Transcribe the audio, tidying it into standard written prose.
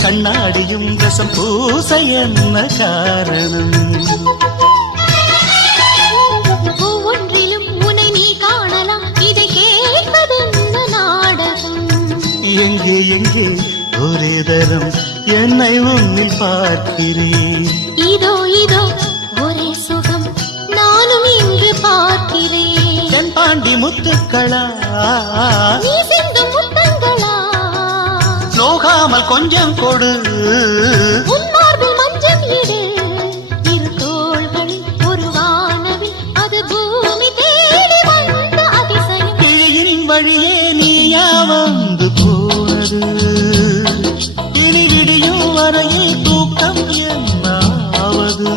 கண்ணாடியும் ரசம் பூச என்ன காரணம்? ஒவ்வொன்றிலும் உன்னை நீ காணலாம், இதை கேட்பதென்ன நாடகம்? எங்கே எங்கே ஒரே தரம் என்னை உன்னில் பார்க்கிறேன். இதோ இதோ ஒரே சுகம் நானும் இங்கு பார்க்கிறேன். என் பாண்டி முத்துக்களா நீ சிந்தும் முத்தங்களா, நோகாமல் கொஞ்சம் கொடு. உன் மார்பில் மஞ்சள் இடு, இரு தோள்களில் ஒரு வானவில், அது பூமி தேடி வந்த அதிசயம். கிளியின் வழியே நீயா வந்து போனது, இனி விடியும் வரையில் தூக்கம் என்னாவது?